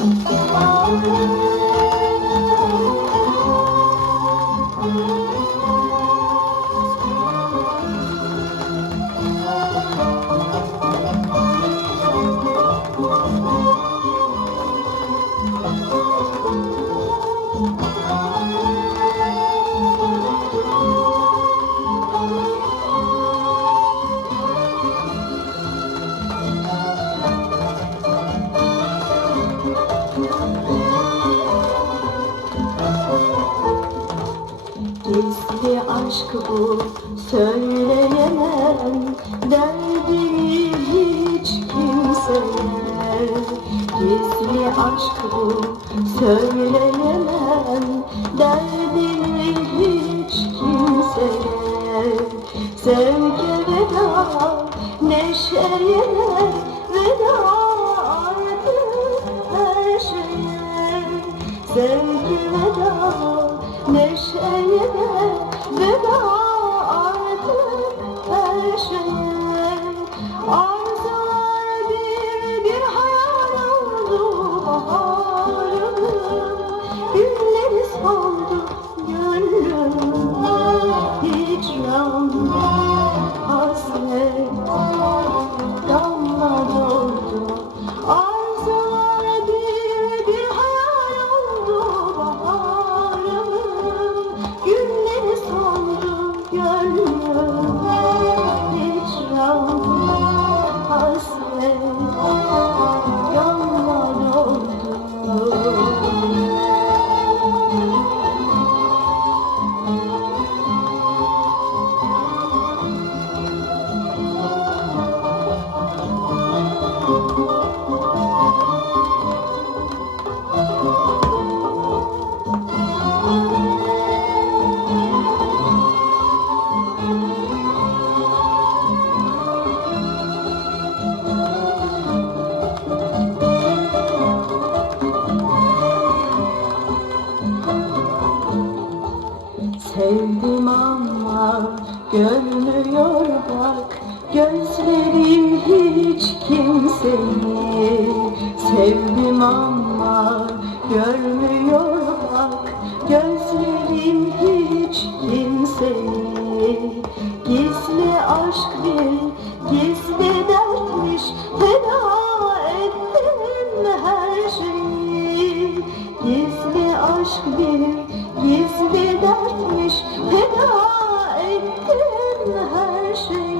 Oh, oh, oh. Gizli aşk bu söyleyemem. Derdini hiç kimseye. Gizli aşk bu söyleyemem. Derdini hiç kimseye. Sevge veda neşeye Veda artık her şeye. Sevgi veda neşeye Altyazı M.K. Sevdim ama görmüyor bak Gözlerim hiç kimseyi Sevdim ama görmüyor bak Gözlerim hiç kimseyi Gizli aşk bir gizli dertmiş Feda ettim her şeyi. Gizli aşk bir gidermiş Feda ettim her şeyi.